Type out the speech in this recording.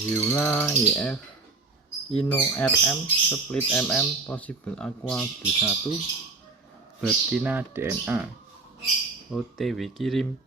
Hyuna YF Ino RM Split MM Possible Aqua B1 Betina DNA OTW kirim